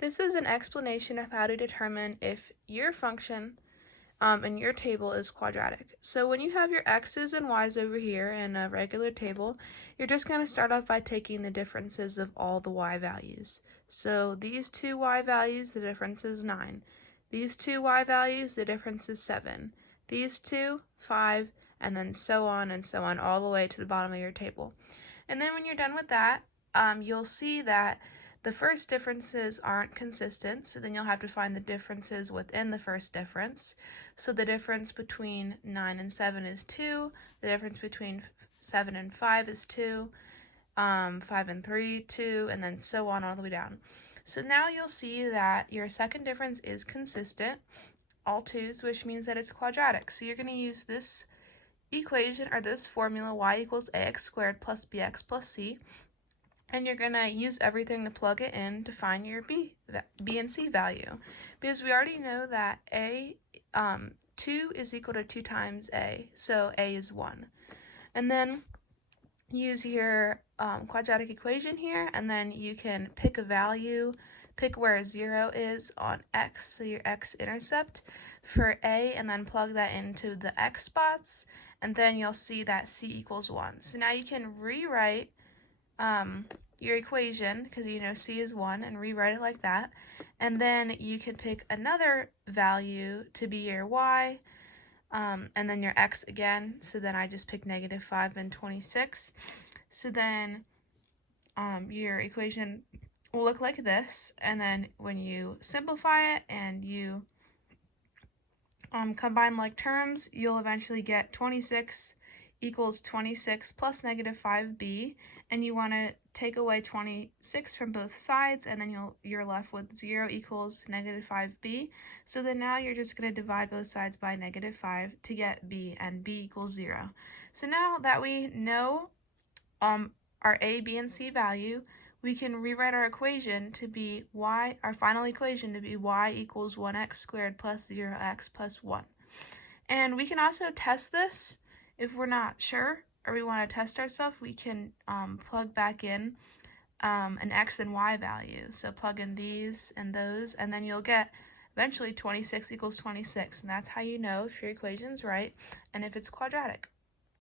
This is an explanation of how to determine if your function in your table is quadratic. So when you have your x's and y's over here in a regular table, you're just going to start off by taking the differences of all the y values. So these two y values, the difference is 9. These two y values, the difference is 7. These two, 5, and then so on and so on all the way to the bottom of your table. And then when you're done with that, you'll see that the first differences aren't consistent, so then you'll have to find the differences within the first difference. So the difference between 9 and 7 is 2, the difference between 7 and 5 is 2, 5 and 3, 2, and then so on all the way down. So now you'll see that your second difference is consistent, all 2's, which means that it's quadratic. So you're going to use this equation, or this formula, y equals ax squared plus bx plus c, and you're going to use everything to plug it in to find your b and c value, because we already know that 2 is equal to 2 times a, so a is 1. And then use your quadratic equation here, and then you can pick a value, pick where 0 is on x, so your x-intercept for a, and then plug that into the x spots, and then you'll see that c equals 1. So now you can rewrite your equation, because you know c is 1, and rewrite it like that. And then you can pick another value to be your y, and then your x again. So then I just picked -5 and 26. So then your equation will look like this, and then when you simplify it and you combine like terms, you'll eventually get 26 equals 26 plus -5b, and you want to take away 26 from both sides, and then you're left with 0 equals -5b. So then now you're just going to divide both sides by -5 to get b, and b equals 0. So now that we know our a, b, and c value, we can rewrite our equation to be our final equation to be y equals 1x squared plus 0x plus 1. And we can also test this if we're not sure or we want to test ourselves. We can plug back in an x and y value. So plug in these and those, and then you'll get eventually 26 equals 26. And that's how you know if your equation's right and if it's quadratic.